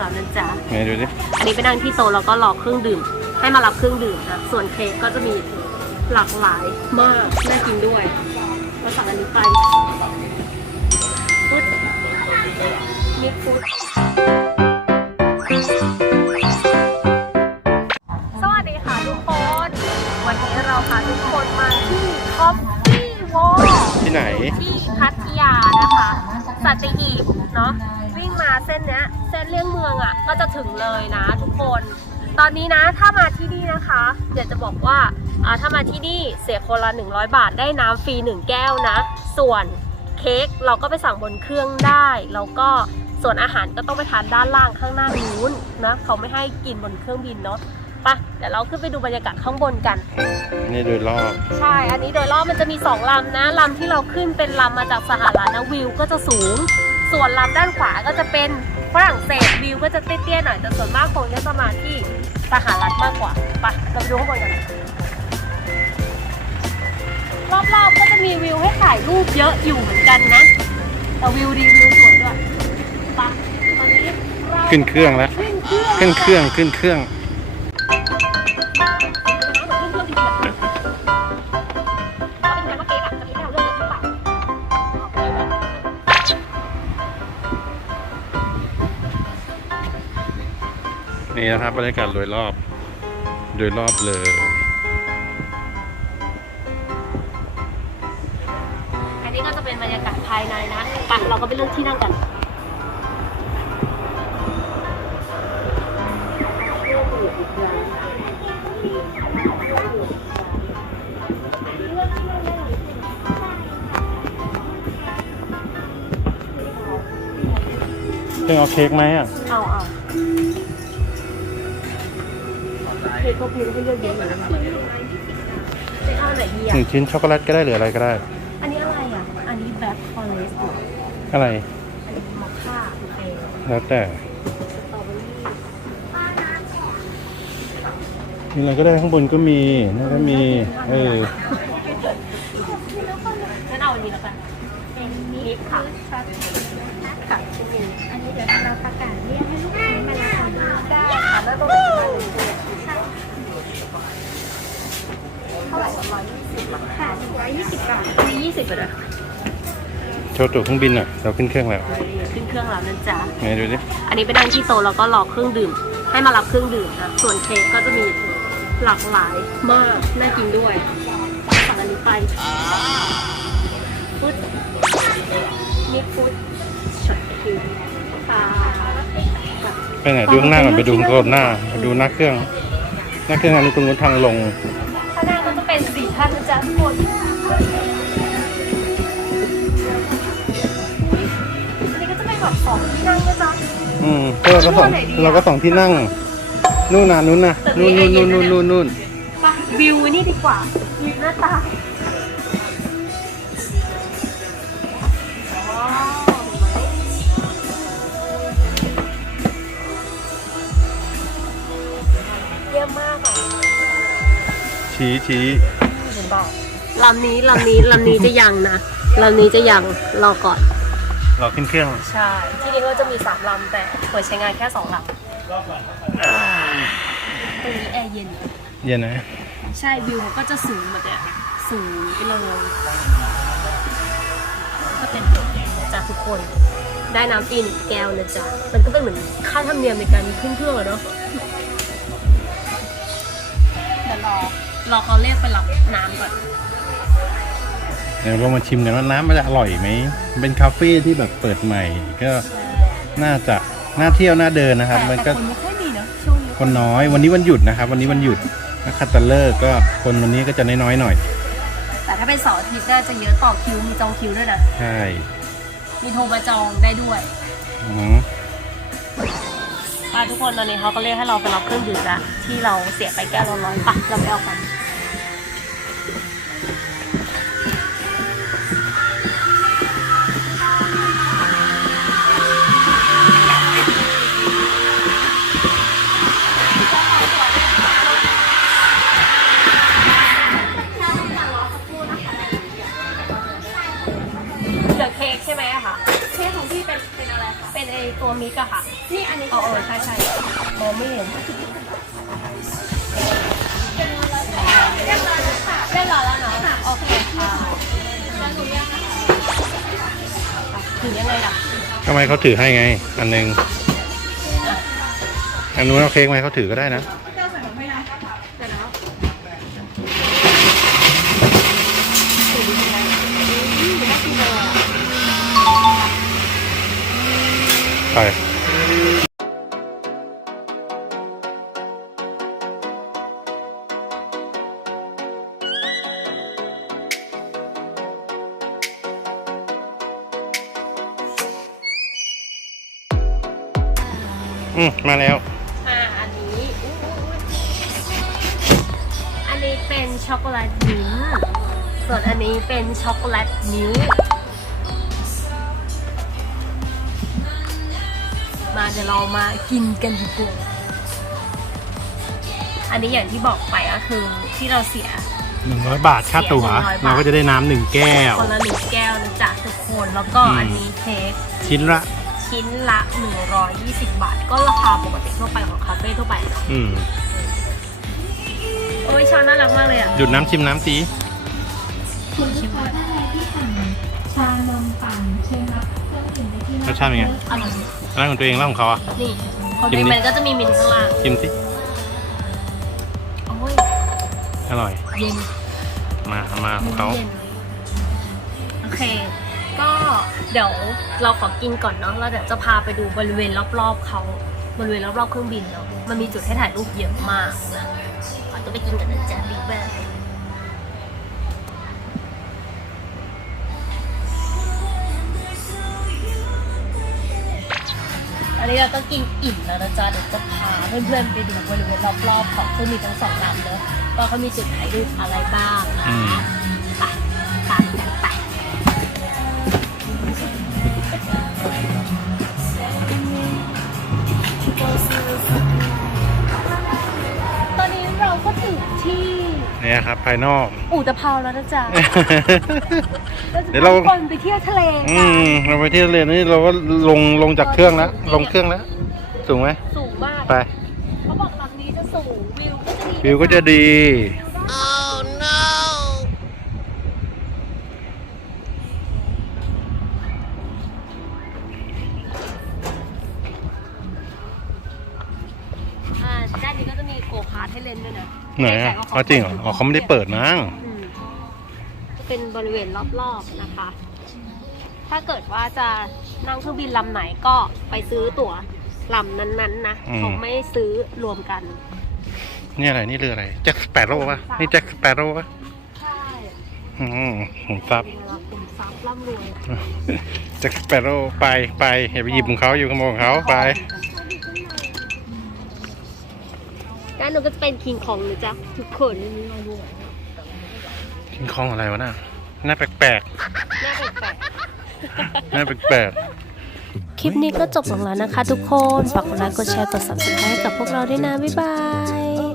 แล้วนะจ๊ะไหนดูดิอันนี้ไปนั่งที่โต๊ะแล้วก็รอเครื่องดื่ม ให้มารับเครื่องดื่มนะส่วนเค้กก็จะมีหลากหลายมากน่ากินด้วยมาสั่งอันนี้ไปฟุตมิกฟุตสวัสดีค่ะทุกคน วันนี้เราพาทุกคนมาที่คอฟฟี่วอลที่ไหน ที่พัทยานะคะ สัตหีบเนาะวิ่งมาเส้นเนี้ย เส้นเลี่ยงเมืองอะ่ะก็จะถึงเลยนะทุกคน ตอนนี้นะถ้ามาที่นี่นะคะ เดี๋ยวจะบอกว่าอ่าถ้ามาที่นี่เสียคนละ 100 บาทได้น้ำฟรี 1 แก้วนะ ส่วนเค้กเราก็ไปสั่งบนเครื่องได้แล้วก็ส่วนอาหารก็ต้องไปทานด้านล่างข้างหน้านู้นนะเขาไม่ให้กินบนเครื่องบินเนาะไปะเดี๋ยวเราขึ้นไปดูบรรยากาศข้างบนกัน นี่ดูรอบ ใช่ อันนี้โดยรอบมันจะมี 2ลำนะลำที่เราขึ้นเป็นลำมาจากสหรัฐนะวิวก็จะสูง ส่วนลำด้านขวาก็จะเป็น ฝรั่งเศสวิวก็จะเตี้ยๆหน่อยแต่ส่วนมากคงจะมาที่สหรัฐมากกว่าไปเราไปดูข้างบนกันรอบๆก็จะมีวิวให้ถ่ายรูปเยอะอยู่เหมือนกันนะแต่วิวดีวิวสวยด้วยไปตอนนี้เราขึ้นเครื่องแล้ว ขึ้นเครื่องขึ้นเครื่องขึ้นเครื่อง นี่นะครับบรรยากาศโดยรอบ โดยรอบเลย อันนี้ก็จะเป็นบรรยากาศภายในนะไปเราก็ไปเลือกที่นั่งกันเพิ่งเอาเค้กไหมอะ เอาเอา ห้เยอะๆอยู่นะจะเอาไหนดีหอะนึ่งชิ้นช็อกโกแลตก็ได้หรืออะไรก็ได้ อันนี้อะไรอะ อันนี้แบล็คฟอเรสต์อะไร อันนี้มอคค่าโอเคแล้วแต่สตรอเบอรี่นี่อะไรก็ได้ข้างบนก็มีนั่นก็มี เอองั้นเอาอันนี้แล้วกันเป็นมิฟค่ะค่ะชิ้นนี้อันนี้เดี๋ยวเราประกาศเรียก สิบเลยโชว์ตั๋วเครื่องบินอะเราขึ้นเครื่องแล้วขึ้นเครื่องแล้วนะจ๊ะไหนดูดิอันนี้ไปนั่งที่โต๊ะแล้วก็รอเครื่องดื่ม ให้มารับเครื่องดื่มนะส่วนเค้กก็จะมีหลากหลายมากน่ากินด้วยสั่งอันนี้ไปฟุตมิกฟุตช็อตคิวค่ะไปไหนดูข้างหน้าก่อนไปดูข้างหน้าไปดูหน้าเครื่องหน้าเครื่องอันนี้ตรงนู้นทางลง แบบสองที่นั่งนะจ๊ะ อืมก็เราก็สองไหนดีอะเราก็สองที่นั่ง นู่นน่ะนู่นน่ะนู่นนู่นนู่นนู่นนู่นนู่นไปวิวนี่ดีกว่าวิวหน้าตาว้าวเห็นไหมเยี่ยมมากอะชี้ชี้เห็นบอกลำนี้ลำนี้ลำนี้จะยังนะลำนี้จะยังรอก่อนเราขึ้นเครื่องใช่ ที่นี่ก็จะมีสามลำแต่เปิดใช้งานแค่สองลำตรงนี้แอร์เย็น เย็นนะใช่วิวมันก็จะสูงแบบเนี้ยสูงไปเลยก็เป็นจากทุกคนได้น้ำฟรีหนึ่งแก้วนะจ๊ะมันก็เป็นเหมือนค่าธรรมเนียมในการขึ้นเครื่องอะเนาะเดี๋ยวรอรอเขาเรียกไปรับน้ำก่อน เดี๋ยวเรามาชิมกันว่าน้ำมันจะอร่อยไหมมันเป็นคาเฟ่ที่แบบเปิดใหม่ ก็น่าจะน่าเที่ยวน่าเดินนะครับ มันก็แต่คนไม่ค่อยมีเนาะช่วงนี้คนน้อยวันนี้วันหยุดนะครับ วันนี้วันหยุดนักขัตฤกษ์ก็คนวันนี้ก็จะน้อยๆหน่อยแต่ถ้าเป็นเสาร์อาทิตย์น่าจะเยอะต่อคิวมีจองคิวด้วยนะใช่มีโทรมาจองได้ด้วยอือหืออะทุกคนตอนนี้เขาก็เรียกให้เราไปรับเครื่องดื่มละที่เราเสียไปแก้วละร้อยปะเราไปเอากัน ตัวมิกอะค่ะ นี่อันนี้เอาเออใช่ใช่มองไม่เห็นเรียบร้อยแล้วค่ะเรียบร้อยแล้วเนาะโอเคค่ะแล้วหนูยังถึงยังไงล่ะทำไมเขาถือให้ไง อันหนึงอันนู้นเอาเค้กไหมาให้เขาถือก็ได้นะ ไปอืมมาแล้ว อ่า อันนี้อุ๊ยอันนี้เป็นช็อกโกแลตมิ้นท์ส่วนอันนี้เป็นช็อกโกแลตมิล เดี๋ยวเรามากินกันดีกว่าอันนี้อย่างที่บอกไปก็คือที่เราเสีย หนึ่งร้อยบาทค่าตั๋วเสีย100บาท เราก็จะได้น้ำหนึ่งแก้ว คนละหนึ่งแก้วนะจ๊ะทุกคนแล้วก็อืม อันนี้เค้กชิ้นละ ชิ้นละ 120 บาท ก็ราคาปกติทั่วไปของคาเฟ่ทั่วไปเนาะอืม โอ้ยชาน่ารักมากเลยอะหยุดน้ำชิมน้ำสีคุณลูกค้าท่านใดที่สั่งชานมปั่นเชิญรับเครื่องดื่มได้ที่หน้า รสชาติเป็นไงอร่อยร้านของตัวเองร้านของเขาอะนี่ของชิมเด็กดิมันก็จะมีมินท์ข้างล่างชิมสิโอ้ยอร่อย เย็น มามาของเขาย็นโอเค ก็เดี๋ยวเราขอกินก่อนเนาะแล้วเดี๋ยวจะพาไปดูบริเวณรอบๆเขาบริเวณรอบๆเครื่องบินเนาะมันมีจุดให้ถ่ายรูปเยอะมากนะขอตัวไปกินกันนะจ๊ะบิ๊กแบ นี้เราต้องกินอิ่มแล้วนะจ๊ะเดี๋ยวจะพาเพื่อนๆไปดูบริเวณรอบๆของเครื่องบินทั้งสองลำเนอะว่าเขามีจุดไหนดูอะไรบ้างนะอืมไป เนี่ยครับภายนอก อู่ตะเภาแล้วนะจ๊ะเดี๋ยวเราเราจะพาทุกคนไปเที่ยวทะเลอืกันมเราไปที่เรียนนี่เราก็ลงลงจากเครื่องแล้ว ลงเครื่องแล้วสูงไหมสูงมาก ไปเขาบอกตอนนี้จะสูงวิวก็จะดีวิวก็จะดีาร์ทให้เล่นด้วยนะไหนอะเอาจริงเหรออ๋อเขาไม่ได้เปิดมั้งอืมจะเป็นบริเวณรอบๆนะคะ ถ้าเกิดว่าจะนั่งเครื่องบินลำไหนก็ไปซื้อตั๋วลำนั้นๆนะอืมเขาไม่ซื้อรวมกัน นี่อะไรนี่เรืออะไรแจ็คสเปโร่ปะนี่แจ็คสเปโร่ปะใช่อืมผมทรัพย์เป็นว่าเป็นทรัพย์ร่ำรวยแจ็คสเปโร่ไปไปอย่าไปหยิบของเขาอยู่ขโมยของเขาไป ด้านนู้นก็จะเป็นคิงคองนะจ๊ะทุกคนกินของอะไรวะน่ะหน้าแปลกน่าแปลกๆหน้าแปลกคลิปนี้ก็จบลงแล้วนะคะทุกคน ฝากกดไลค์กดแชร์กด subscribe ให้กับพวกเราด้วยนะ บ๊ายบาย